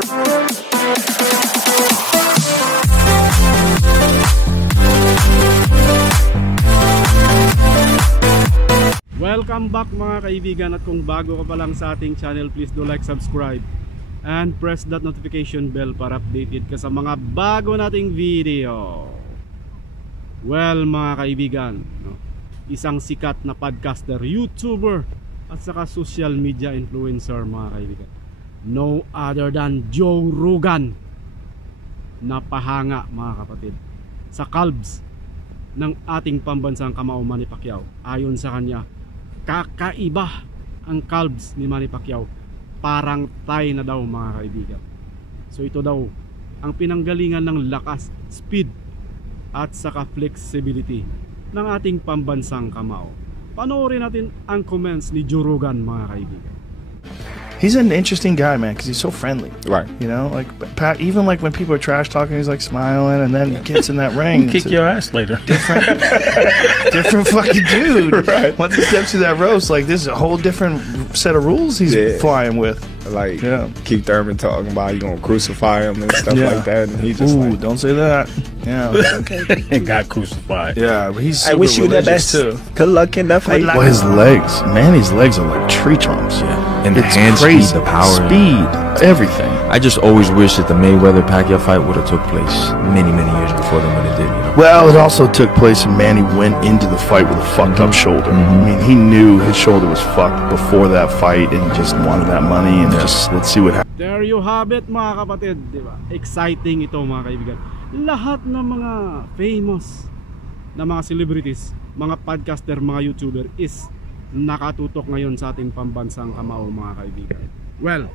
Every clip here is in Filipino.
Welcome back mga kaibigan, at kung bago ka pa lang sa ating channel, please do like, subscribe and press that notification bell para updated ka sa mga bago nating video. Well mga kaibigan, no? Isang sikat na podcaster, YouTuber at saka social media influencer mga kaibigan, no other than Joe Rogan, napahanga mga kapatid sa calves ng ating pambansang kamao Manny Pacquiao. Ayon sa kanya, kakaiba ang calves ni Manny Pacquiao, parang Thai na daw mga kaibigan. So ito daw ang pinanggalingan ng lakas, speed at saka flexibility ng ating pambansang kamao. Panoorin natin ang comments ni Joe Rogan mga kaibigan. He's an interesting guy, man, because he's so friendly. Right. You know, like Pat, even like when people are trash talking, he's like smiling, and then he gets in that ring. Kick your ass later. Different fucking dude. Right. Once he steps through that roast, like this is a whole different set of rules he's flying with. Like Keith Thurman talking about you gonna crucify him and stuff like that, and he just Ooh, don't say that. Yeah. Okay. And got crucified. Yeah, but he's super I wish you the best. too. Good luck in that fight. Well, his legs, Manny's legs are like tree trunks. Yeah. And the It's hand crazy. speed, the power. Speed, everything. I just always wish that the Mayweather-Pacquiao fight would have took place many, many years before than when it did, you know? Well, it also took place when Manny went into the fight with a fucked up shoulder. I mean, he knew his shoulder was fucked before that fight and just wanted that money and just let's see what happens. There you have it mga kapatid, di ba? Exciting ito mga kaibigan. Lahat ng mga famous na mga celebrities, mga podcaster, mga YouTuber is nakatutok ngayon sa ating pambansang kamao mga kaibigan. Well,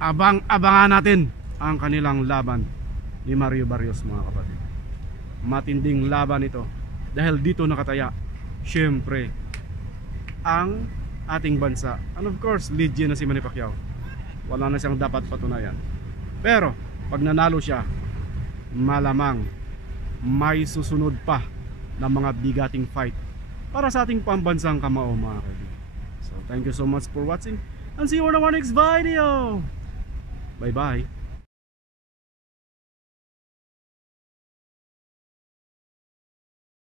abangan natin ang kanilang laban ni Mario Barrios mga kapatid. Matinding laban ito dahil dito nakataya syempre ang ating bansa, and of course legend na si Manny Pacquiao. Wala na siyang dapat patunayan, pero pag nanalo siya, malamang may susunod pa na mga bigating fight para sa ating pambansang kamao mga kaibigan. So thank you so much for watching and see you on our next video. Bye bye.